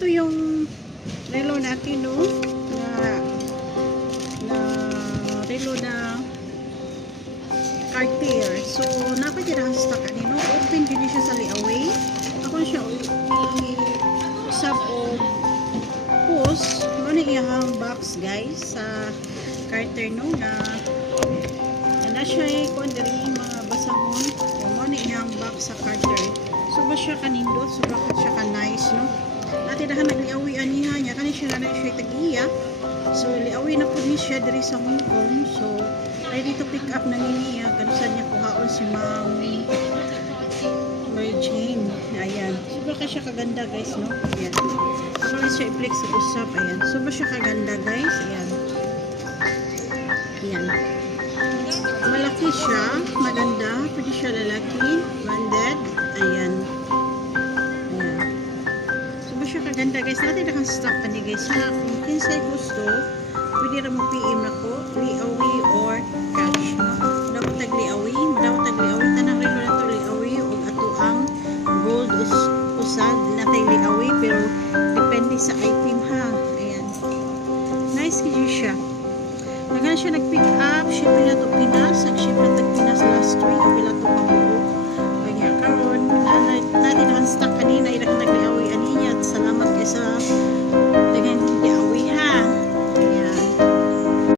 ito yung relo natin, no? Na relo na Cartier. So, napagirahan sa kanino. Open din siya sa liaway. Ako siya usab o post. Ano iyang box, guys, sa Cartier, no? Na siya kung diri mga basahon. O ano iyang box sa Cartier. So, ba siya kanindot? So, bakit siya ka-nice, no? Dati dahan nagliawi aniha niya. Kani siya na siya tagiya. So, liawi na po niya siya diri sa Hong Kong. So, ready to pick up na niya. Kanusan niya kuhaon si Ma'am Mary Jane. Ayan. Super ka siya kaganda, guys, no? Ayan. Ako lang siya i-flex sa usap. Ayan. Super siya kaganda, guys. Ayan. Ayan. Malaki siya. Maganda. Pwede siya lalaki. Branded. Ayan. Ayan. Super siya kaganda, guys. Natin na kang stock ka ni, guys. Ha? Kung kinsay gusto, pwede na mo PM na ko. Liawi or cash. Dapat tagliawi. Dapat tagliawi. Tanang rin na ito liawi. O ato ang gold usad na tayo liawi. Pero depende sa item, ha. Ayan. Nice kaya siya. Nagana siya nag-pick up. Ship na ito Pinas. Nag-ship na ito Pinas last week. Bila ito